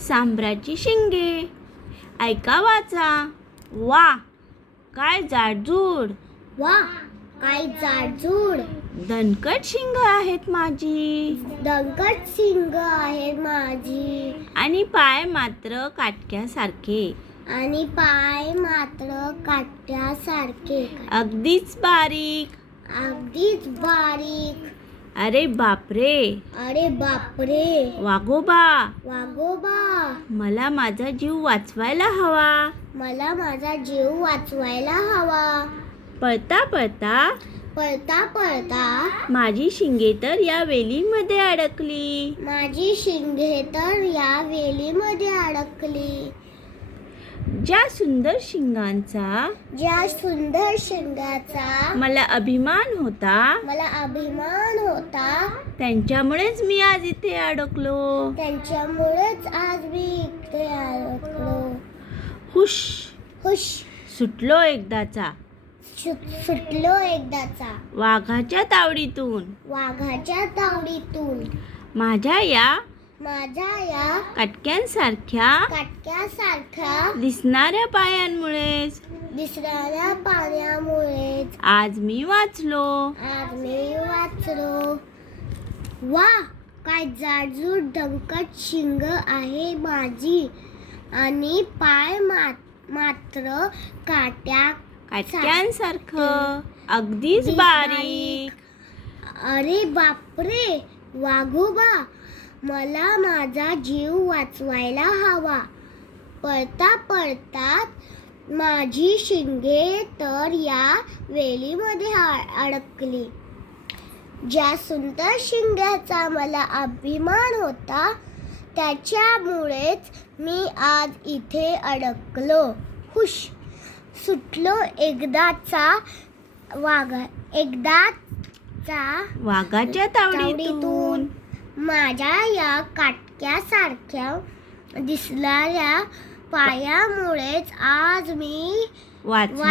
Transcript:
सांबराची शिंगे. ऐका वाचा. वा काय जाडजूड. वा काय जाडजूड. दणकट शिंग आहेत माझी. दणकट शिंग आहे माझी. आणि पाय मात्र काटक्यासारखे. आणि पाय मात्र काट्यासारखे. अगदीच बारीक. अगदीच बारीक. अरे बापरे. अरे बापरे. वाघोबा, वाघोबा, मला माझा जीव वाचवायला हवा. मला माझा जीव वाचवायला हवा. पळता पळता पळता पळता माझी शिंगे तर या वेलीमध्ये अडकली. माझी शिंगे तर या वेलीमध्ये अडकली. ज्या सुंदर शिंगांचा ज्या सुंदर शिंगाचा मला अभिमान होता, मला अभिमान होता, त्यांच्यामुळेच मी आज इथे अडकलो. त्यांच्यामुळेच आज मी इथे अडकलो. हुश, हुश, सुटलो एकदाचा सुटलो एकदाचा वाघाच्या तावडीतून. वाघाच्या तावडीतून. माझ्या या काटक्यांसारख्या काटक्यासारख्या दिसणाऱ्या पायांमुळेच दिसणाऱ्या पाण्यामुळेच आज मी वाचलो. आज मी वाचलो. वा काय जाडजूड दणकट शिंग आहे माझी. आणि पाय मात्र काटक्यांसारखं अगदीच बारीक. अरे बापरे. वाघोबा, मला माझा जीव वाचवायला हवा. पळता पळता माझी शिंगे तर या वेलीमध्ये अडकली. ज्या सुंदर शिंग्याचा मला अभिमान होता, त्याच्यामुळेच मी आज इथे अडकलो. हुश, सुटलो एकदाचा वाघाच्या तावडीतून. माझ्या या काटक्यासारख्या दिसणाऱ्या पायामुळेच आज मी वाचलो.